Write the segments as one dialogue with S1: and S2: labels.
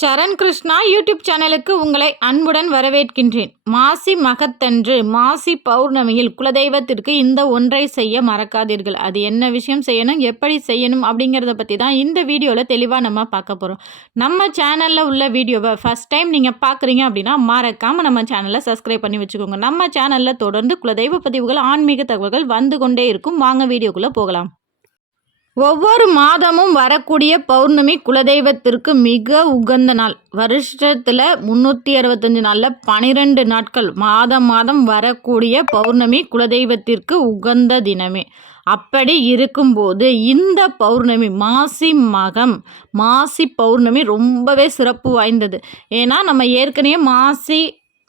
S1: சரண் Krishna YouTube சேனலுக்கு உங்களை அன்புடன் வரவேற்கின்றேன். மாசி மகத்தன்று மாசி பௌர்ணமியில் குலதெய்வத்திற்கு இந்த ஒன்றை செய்ய மறக்காதீர்கள். அது என்ன விஷயம் செய்யணும் எப்படி செய்யணும் அப்படிங்கிறத பற்றி தான் இந்த வீடியோவில் தெளிவாக நம்ம பார்க்க போகிறோம் நம்ம சேனலில் உள்ள வீடியோவை ஃபஸ்ட் டைம் நீங்கள் பார்க்குறீங்க அப்படின்னா மறக்காமல் நம்ம சேனலை சப்ஸ்கிரைப் பண்ணி வச்சுக்கோங்க. நம்ம சேனலில் தொடர்ந்து குலதெய்வ பதிவுகள் ஆன்மீக தகவல்கள் வந்து கொண்டே இருக்கும். வாங்க வீடியோக்குள்ளே போகலாம். ஒவ்வொரு மாதமும் வரக்கூடிய பௌர்ணமி குலதெய்வத்திற்கு மிக உகந்த நாள். வருஷத்தில் முந்நூற்றி அறுபத்தஞ்சு நாளில் பனிரெண்டு நாட்கள் மாதம் மாதம் வரக்கூடிய பௌர்ணமி குலதெய்வத்திற்கு உகந்த தினமே. அப்படி இருக்கும்போது இந்த பௌர்ணமி மாசி மகம் மாசி பௌர்ணமி ரொம்பவே சிறப்பு வாய்ந்தது. ஏன்னா நம்ம ஏற்கனவே மாசி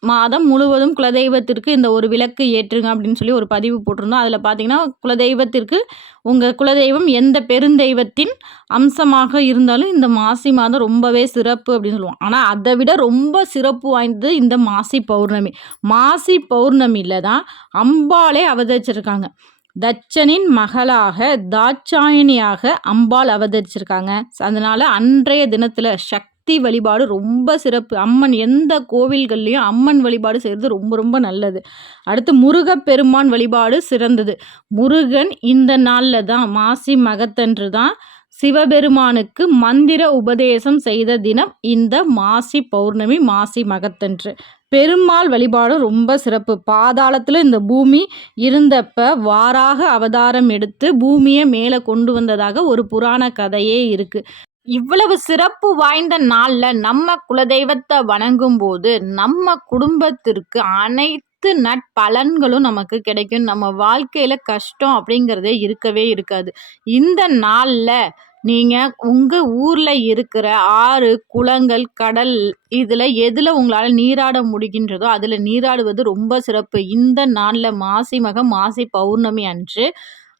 S1: மாதம் முழுவதும் குலதெய்வத்திற்கு இந்த ஒரு விளக்கு ஏற்றுங்க அப்படின்னு சொல்லி ஒரு பதிவு போட்டிருந்தோம். அதில் பார்த்தீங்கன்னா குலதெய்வத்திற்கு உங்கள் குலதெய்வம் எந்த பெருந்தெய்வத்தின் அம்சமாக இருந்தாலும் இந்த மாசி மாதம் ரொம்பவே சிறப்பு அப்படின்னு சொல்லுவோம். ஆனால் அதை விட ரொம்ப சிறப்பு வாய்ந்தது இந்த மாசி பௌர்ணமி. மாசி பௌர்ணமியில் தான் அம்பாலே அவதரிச்சிருக்காங்க. தச்சனின் மகளாக தாட்சாயணியாக அம்பாள் அவதரிச்சிருக்காங்க. அதனால் அன்றைய தினத்தில் சக்தி சக்தி வழிபாடு ரொம்ப சிறப்பு. அம்மன் எந்த கோவில்கள்லேயும் அம்மன் வழிபாடு செய்கிறது ரொம்ப ரொம்ப நல்லது. அடுத்து முருகப்பெருமான் வழிபாடு சிறந்தது. முருகன் இந்த நாளில் தான் மாசி மகத்தன்று தான் சிவபெருமானுக்கு மந்திர உபதேசம் செய்த தினம் இந்த மாசி பௌர்ணமி மாசி மகத்தன்று. பெருமாள் வழிபாடு ரொம்ப சிறப்பு. பாதாளத்தில் இந்த பூமி இருந்தப்ப வாராக அவதாரம் எடுத்து பூமியை மேலே கொண்டு வந்ததாக ஒரு புராண கதையே இருக்குது இவ்வளவு சிறப்பு வாய்ந்த நாளில் நம்ம குலதெய்வத்தை வணங்கும் போது நம்ம குடும்பத்திற்கு அனைத்து நட்பலன்களும் நமக்கு கிடைக்கும். நம்ம வாழ்க்கையில் கஷ்டம் அப்படிங்கிறதே இருக்கவே இருக்காது. இந்த நாளில் நீங்கள் உங்கள் ஊரில் இருக்கிற ஆறு குளங்கள் கடல் இதில் எதில் உங்களால் நீராட முடிகின்றதோ அதில் நீராடுவது ரொம்ப சிறப்பு. இந்த நாளில் மாசி மகம் மாசி பௌர்ணமி அன்று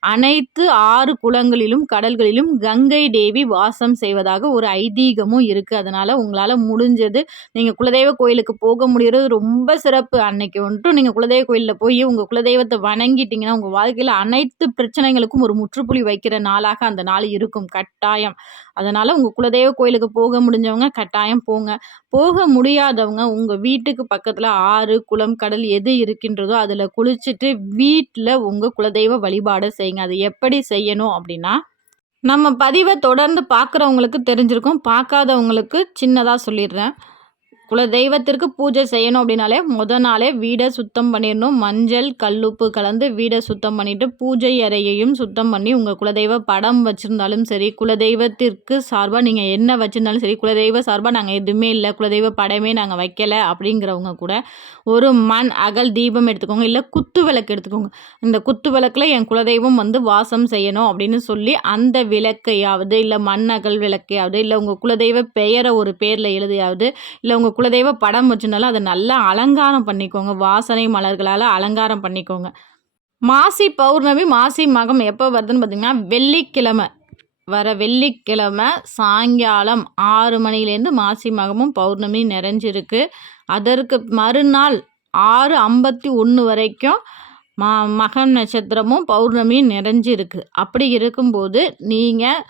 S1: அனைத்து ஆறு குளங்களிலும் கடல்களிலும் கங்கை தேவி வாசம் செய்வதாக ஒரு ஐதீகமும் இருக்குது அதனால் உங்களால் முடிஞ்சது நீங்கள் குலதெய்வ கோயிலுக்கு போக முடிகிறது ரொம்ப சிறப்பு. அன்னைக்கு வந்துட்டு நீங்கள் குலதெய்வ கோயிலில் போய் உங்கள் குலதெய்வத்தை வணங்கிட்டீங்கன்னா உங்கள் வாழ்க்கையில் அனைத்து பிரச்சனைகளுக்கும் ஒரு முற்றுப்புள்ளி வைக்கிற நாளாக அந்த நாள் இருக்கும். கட்டாயம். அதனால் உங்கள் குலதெய்வ கோயிலுக்கு போக முடிஞ்சவங்க கட்டாயம் போங்க. போக முடியாதவங்க உங்கள் வீட்டுக்கு பக்கத்தில் ஆறு குளம் கடல் எது இருக்கின்றதோ அதில் குளிச்சுட்டு வீட்டில் உங்கள் குலதெய்வ வழிபாடு செய்யுங்க. அது எப்படி செய்யணும் அப்படின்னா நம்ம பதிவை தொடர்ந்து பார்க்குறவங்களுக்கு தெரிஞ்சிருக்கும். பார்க்காதவங்களுக்கு சின்னதாக சொல்லிடுறேன். குல தெய்வத்திற்கு பூஜை செய்யணும் அப்படின்னாலே முத நாளே வீடை சுத்தம் பண்ணிடணும். மஞ்சள் கல்லுப்பு கலந்து வீடை சுத்தம் பண்ணிவிட்டு பூஜை அறையையும் சுத்தம் பண்ணி உங்கள் குலதெய்வ படம் வச்சுருந்தாலும் சரி குலதெய்வத்திற்கு சார்பாக நீங்கள் என்ன வச்சுருந்தாலும் சரி குலதெய்வ சார்பாக நாங்கள் எதுவுமே இல்லை குலதெய்வ படமே நாங்கள் வைக்கலை அப்படிங்கிறவங்க கூட ஒரு மண் அகல் தீபம் எடுத்துக்கோங்க இல்லை குத்து விளக்கு எடுத்துக்கோங்க. இந்த குத்து விளக்கில் என் குலதெய்வம் வந்து வாசம் செய்யணும் அப்படின்னு சொல்லி அந்த விளக்கையாவது இல்லை மண் அகல் விளக்கையாவது இல்லை உங்கள் குலதெய்வ பெயரை ஒரு பேரில் எழுதியாவது இல்லை உங்கள் குலதெய்வ படம் வச்சுருந்தாலும் அதை நல்லா அலங்காரம் பண்ணிக்கோங்க. வாசனை மலர்களால் அலங்காரம் பண்ணிக்கோங்க. மாசி பௌர்ணமி மாசி மகம் எப்போ வருதுன்னு பார்த்திங்கன்னா வெள்ளிக்கிழமை. வர வெள்ளிக்கிழமை சாயங்காலம் ஆறு மணிலேருந்து மாசி மகமும் பௌர்ணமி நிறைஞ்சிருக்கு. அதற்கு மறுநாள் ஆறு ஐம்பத்தி ஒன்று வரைக்கும் ம மகம் நட்சத்திரமும் பௌர்ணமியும் நிறைஞ்சிருக்கு. அப்படி இருக்கும்போது நீங்கள்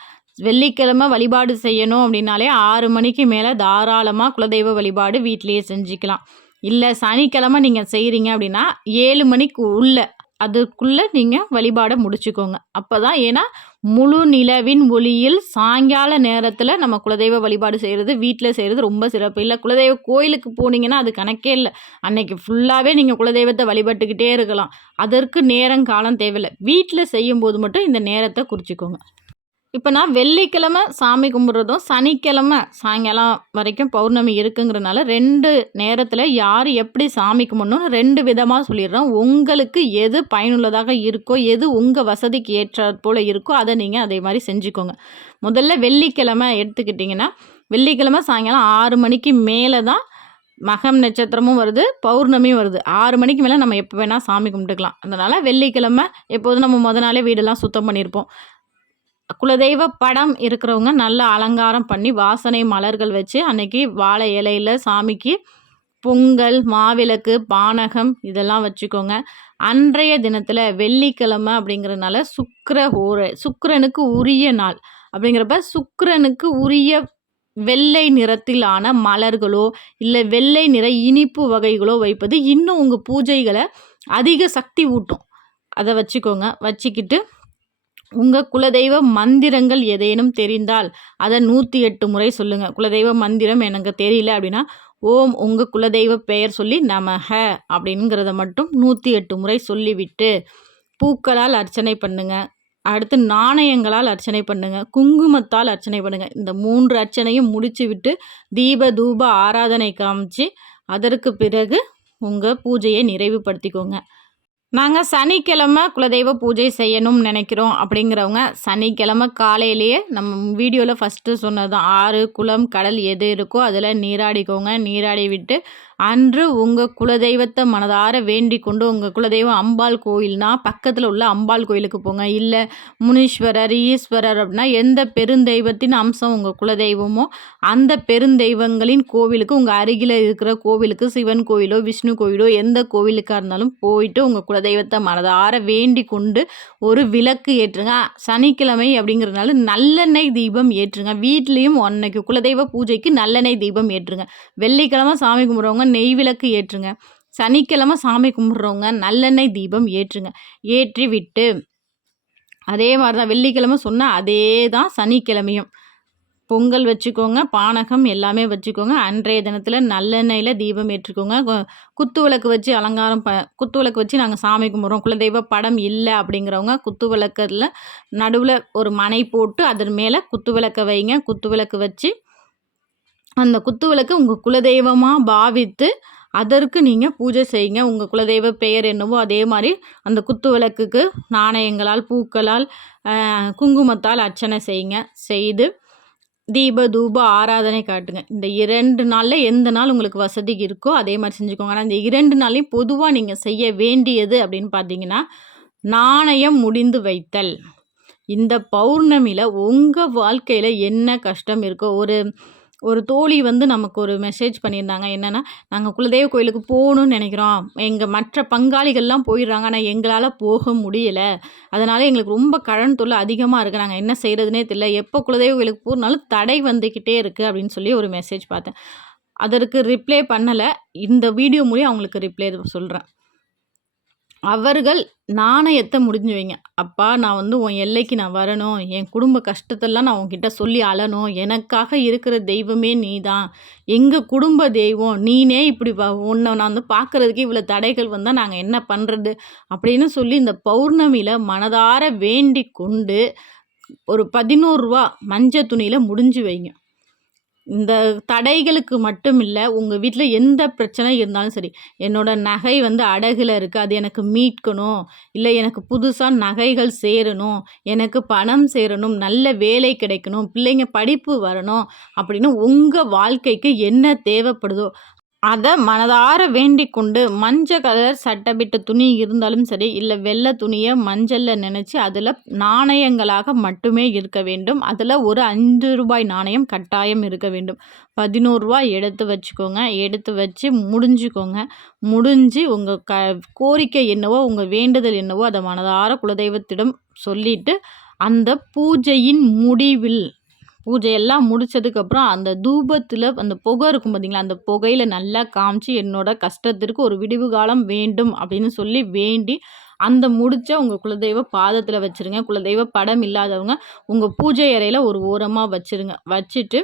S1: வெள்ளிக்கிழமை வழிபாடு செய்யணும் அப்படின்னாலே ஆறு மணிக்கு மேலே தாராளமாக குலதெய்வ வழிபாடு வீட்டிலையே செஞ்சுக்கலாம். இல்லை சனிக்கிழமை நீங்கள் செய்கிறீங்க அப்படின்னா ஏழு மணிக்கு உள்ள அதுக்குள்ளே நீங்கள் வழிபாடை முடிச்சுக்கோங்க. அப்போ தான் ஏன்னா முழு நிலவின் ஒளியில் சாயங்கால நேரத்தில் நம்ம குலதெய்வ வழிபாடு செய்கிறது வீட்டில் செய்கிறது ரொம்ப சிறப்பு. இல்லை குலதெய்வ கோயிலுக்கு போனீங்கன்னா அது கணக்கே இல்லை. அன்னைக்கு ஃபுல்லாகவே நீங்கள் குலதெய்வத்தை வழிபட்டுக்கிட்டே இருக்கலாம். அதற்கு நேரம் காலம் தேவையில்லை. வீட்டில் செய்யும்போது மட்டும் இந்த நேரத்தை குறிச்சிக்கோங்க. இப்போ நான் வெள்ளிக்கிழமை சாமி கும்பிட்றதும் சனிக்கிழமை சாயங்காலம் வரைக்கும் பௌர்ணமி இருக்குங்கிறனால ரெண்டு நேரத்தில் யார் எப்படி சாமி கும்பிடணும்னு ரெண்டு விதமாக சொல்லிடுறேன். உங்களுக்கு எது பயனுள்ளதாக இருக்கோ எது உங்கள் வசதிக்கு ஏற்ற போல் இருக்கோ அதை நீங்கள் அதே மாதிரி செஞ்சுக்கோங்க. முதல்ல வெள்ளிக்கிழமை எடுத்துக்கிட்டிங்கன்னா வெள்ளிக்கிழமை சாயங்காலம் ஆறு மணிக்கு மேலே தான் மகம் நட்சத்திரமும் வருது பௌர்ணமியும் வருது. ஆறு மணிக்கு மேலே நம்ம எப்போ வேணால் சாமி கும்பிட்டுக்கலாம். அதனால் வெள்ளிக்கிழமை எப்போதும் நம்ம முத நாளே வீடெல்லாம் சுத்தம் பண்ணியிருப்போம். குலதெய்வ படம் இருக்கிறவங்க நல்ல அலங்காரம் பண்ணி வாசனை மலர்கள் வச்சு அன்னைக்கு வாழை இலையில் சாமிக்கு பொங்கல் மாவிளக்கு பானகம் இதெல்லாம் வச்சுக்கோங்க. அன்றைய தினத்தில் வெள்ளிக்கிழமை அப்படிங்கிறதுனால சுக்கர ஓரை சுக்கரனுக்கு உரிய நாள். அப்படிங்கிறப்ப சுக்கரனுக்கு உரிய வெள்ளை நிறத்திலான மலர்களோ இல்லை வெள்ளை நிற இனிப்பு வகைகளோ வைப்பது இன்னும் உங்கள் பூஜைகளை அதிக சக்தி ஊட்டும். அதை வச்சுக்கோங்க. வச்சுக்கிட்டு உங்கள் குலதெய்வ மந்திரங்கள் ஏதேனும் தெரிந்தால் அதை நூற்றி எட்டு முறை சொல்லுங்கள் குலதெய்வ மந்திரம் எனக்கு தெரியல அப்படின்னா ஓம் உங்கள் குலதெய்வ பெயர் சொல்லி நமக அப்படிங்கிறத மட்டும் நூற்றி எட்டு முறை சொல்லிவிட்டு பூக்களால் அர்ச்சனை பண்ணுங்கள் அடுத்து நாணயங்களால் அர்ச்சனை பண்ணுங்கள் குங்குமத்தால் அர்ச்சனை பண்ணுங்கள் இந்த மூன்று அர்ச்சனையும் முடிச்சு விட்டு தீப தூப ஆராதனை காமிச்சு அதற்கு பிறகு உங்கள் பூஜையை நிறைவுபடுத்திக்கோங்க. நாங்கள் சனிக்கிழமை குலதெய்வ பூஜை செய்யணும்னு நினைக்கிறோம் அப்படிங்கிறவங்க சனிக்கிழமை காலையிலேயே நம்ம வீடியோவில் ஃபஸ்ட்டு சொன்னது தான் ஆறு குளம் கடல் எது இருக்கோ அதில் நீராடிக்கோங்க. நீராடி விட்டு அன்று உங்கள் குலதெய்வத்தை மனதார வேண்டி கொண்டு உங்கள் குலதெய்வம் அம்பாள் கோயில்னா பக்கத்தில் உள்ள அம்பாள் கோயிலுக்கு போங்க. இல்லை முனீஸ்வரர் ஈஸ்வரர் அப்படின்னா எந்த பெருந்தெய்வத்தின் அம்சம் உங்கள் குலதெய்வமோ அந்த பெருந்தெய்வங்களின் கோவிலுக்கு உங்கள் அருகில் இருக்கிற கோவிலுக்கு சிவன் கோயிலோ விஷ்ணு கோயிலோ எந்த கோவிலுக்காக இருந்தாலும் போயிட்டு உங்கள் குலதெய்வத்தை மனதார வேண்டி கொண்டு ஒரு விளக்கு ஏற்றுங்க. சனிக்கிழமை அப்படிங்கிறதுனால நல்லெண்ணெய் தீபம் ஏற்றுங்க. வீட்லேயும் அன்னைக்கு குலதெய்வ பூஜைக்கு நல்லெண்ணெய் தீபம் ஏற்றுங்க. வெள்ளிக்கிழமை சாமி கும்பிட்றவங்க நெய் விளக்கு ஏற்றுங்க. சனிக்கிழமை சாமி கும்பிட்றவங்க நல்லெண்ணெய் தீபம் ஏற்றுங்க. ஏற்றி விட்டு அதே மாதிரி தான் வெள்ளிக்கிழமை சொன்னால் அதே தான் சனிக்கிழமையும். பொங்கல் வச்சுக்கோங்க பானகம் எல்லாமே வச்சுக்கோங்க. அன்றைய தினத்தில் நல்லெண்ணெயில் தீபம் ஏற்றுக்கோங்க. குத்து விளக்கு வச்சு அலங்காரம் ப குத்து விளக்கு வச்சு நாங்கள் சாமி கும்பிட்றோம். குலதெய்வ படம் இல்லை அப்படிங்கிறவங்க குத்து விளக்கத்தில் நடுவில் ஒரு மனை போட்டு அதன் மேலே குத்து விளக்க வைங்க. குத்து விளக்கு வச்சு அந்த குத்து விளக்கு உங்கள் குலதெய்வமாக பாவித்து அதற்கு நீங்கள் பூஜை செய்யுங்க. உங்கள் குலதெய்வ பெயர் என்னவோ அதே மாதிரி அந்த குத்து விளக்குக்கு நாணயங்களால் பூக்களால் குங்குமத்தால் அர்ச்சனை செய்யுங்க. செய்து தீப தூப ஆராதனை காட்டுங்க. இந்த இரண்டு நாளில் எந்த நாள் உங்களுக்கு வசதி இருக்கோ அதே மாதிரி செஞ்சுக்கோங்க. ஆனால் இந்த இரண்டு நாளையும் பொதுவாக நீங்கள் செய்ய வேண்டியது அப்படின்னு பார்த்தீங்கன்னா நாணயம் முடிந்து வைத்தல். இந்த பௌர்ணமியில் உங்கள் வாழ்க்கையில் என்ன கஷ்டம் இருக்கோ ஒரு ஒரு தோழி வந்து நமக்கு ஒரு மெசேஜ் பண்ணியிருந்தாங்க. என்னென்னா நாங்கள் குலதெய்வ கோயிலுக்கு போகணும்னு நினைக்கிறோம். எங்கள் மற்ற பங்காளிகள்லாம் போயிடுறாங்க. ஆனால் எங்களால் போக முடியலை. அதனால் எங்களுக்கு ரொம்ப கடன் தொல்லை அதிகமாக இருக்குது நாங்கள் என்ன செய்கிறதுனே தெரியல. எப்போ குலதெய்வ கோயிலுக்கு போகிறனாலும் தடை வந்துக்கிட்டே இருக்குது அப்படின்னு சொல்லி ஒரு மெசேஜ் பார்த்தேன். அதற்கு ரிப்ளை பண்ணலை. இந்த வீடியோ மூலியம் அவங்களுக்கு ரிப்ளை சொல்கிறேன் அவர்கள் நாணயத்தை முடிஞ்சு வைங்க அப்பா நான் வந்து உன் எல்லைக்கு நான் வரணும். என் குடும்ப கஷ்டத்தெல்லாம் நான் உன்கிட்ட சொல்லி அழணும். எனக்காக இருக்கிற தெய்வமே நீ தான் எங்கள் குடும்ப தெய்வம் நீனே இப்படி உன்னை நான் வந்து பார்க்குறதுக்கே இவ்வளோ தடைகள் வந்தால் நாங்கள் என்ன பண்ணுறது அப்படின்னு சொல்லி இந்த பௌர்ணமியில் மனதார வேண்டி கொண்டு ஒரு பதினோருவா மஞ்சள் துணியில் முடிஞ்சு வைங்க. இந்த தடைகளுக்கு மட்டும் இல்லை உங்கள் வீட்டில் எந்த பிரச்சனை இருந்தாலும் சரி என்னோடய நகை வந்து அடகில் இருக்குது அது எனக்கு மீட்கணும் இல்லை எனக்கு புதுசாக நகைகள் சேரணும் எனக்கு பணம் சேரணும் நல்ல வேலை கிடைக்கணும் பிள்ளைங்க படிப்பு வரணும் அப்படின்னு உங்கள் வாழ்க்கைக்கு என்ன தேவைப்படுதோ அதை மனதார வேண்டிக் கொண்டு மஞ்சள் கலர் சட்டை துணி இருந்தாலும் சரி இல்லை வெள்ளை துணியை மஞ்சளில் நினச்சி அதில் நாணயங்களாக மட்டுமே இருக்க வேண்டும். அதில் ஒரு அஞ்சு ரூபாய் நாணயம் கட்டாயம் இருக்க வேண்டும். பதினோருவா எடுத்து வச்சுக்கோங்க. எடுத்து வச்சு முடிஞ்சுக்கோங்க. முடிஞ்சு உங்கள் க கோரிக்கை என்னவோ உங்கள் வேண்டுதல் என்னவோ அதை மனதார குலதெய்வத்திடம் சொல்லிவிட்டு அந்த பூஜையின் முடிவில் பூஜையெல்லாம் முடித்ததுக்கப்புறம் அந்த தூபத்தில் அந்த புகை இருக்கும் பார்த்திங்களா அந்த புகையில் நல்லா காமிச்சு என்னோட கஷ்டத்திற்கு ஒரு விடிவு காலம் வேண்டும் அப்படின்னு சொல்லி வேண்டி அந்த முடிச்ச உங்கள் குலதெய்வ பாதத்தில் வச்சுருங்க. குலதெய்வ படம் இல்லாதவங்க உங்கள் பூஜை அறையில் ஒரு ஓரமாக வச்சுருங்க. வச்சுட்டு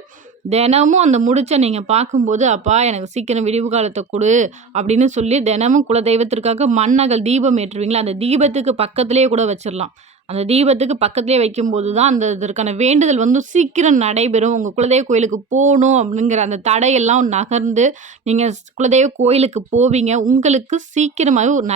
S1: தினமும் அந்த முடிச்ச நீங்கள் பார்க்கும்போது அப்பா எனக்கு சீக்கிரம் விடிவு காலத்தை கொடு அப்படின்னு சொல்லி தினமும் குலதெய்வத்திற்காக மண்ணகல் தீபம் ஏற்றுவீங்களா? அந்த தீபத்துக்கு பக்கத்துலேயே கூட வச்சிடலாம் அந்த தீபத்துக்கு பக்கத்துலேயே வைக்கும்போது தான் அந்த இதற்கான வேண்டுதல் வந்து சீக்கிரம் நடைபெறும். உங்கள் குலதெய்வ கோயிலுக்கு போகணும் அப்படிங்கிற அந்த தடையெல்லாம் நகர்ந்து நீங்கள் குலதெய்வ கோயிலுக்கு போவீங்க. உங்களுக்கு சீக்கிரமாகவே ஒரு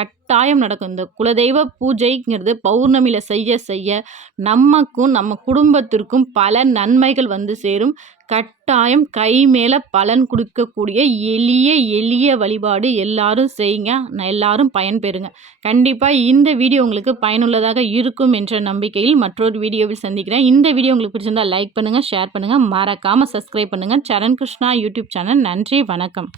S1: கட் கட்டாயம் நடக்கும். இந்த குலதெய்வ பூஜைங்கிறது பௌர்ணமியில் செய்ய செய்ய நமக்கும் நம்ம குடும்பத்திற்கும் பல நன்மைகள் வந்து சேரும். கட்டாயம் கை மேலே பலன் கொடுக்கக்கூடிய எளிய எளிய வழிபாடு எல்லாரும் செய்யுங்க. எல்லாரும் பயன்பெறுங்க. கண்டிப்பாக இந்த வீடியோ உங்களுக்கு பயனுள்ளதாக இருக்கும் என்ற நம்பிக்கையில் மற்றொரு வீடியோவில் சந்திக்கிறேன். இந்த வீடியோ உங்களுக்கு பிடிச்சிருந்தால் லைக் பண்ணுங்கள் ஷேர் பண்ணுங்கள் மறக்காமல் சப்ஸ்கிரைப் பண்ணுங்கள் சரண் கிருஷ்ணா யூடியூப் சேனல். நன்றி வணக்கம்.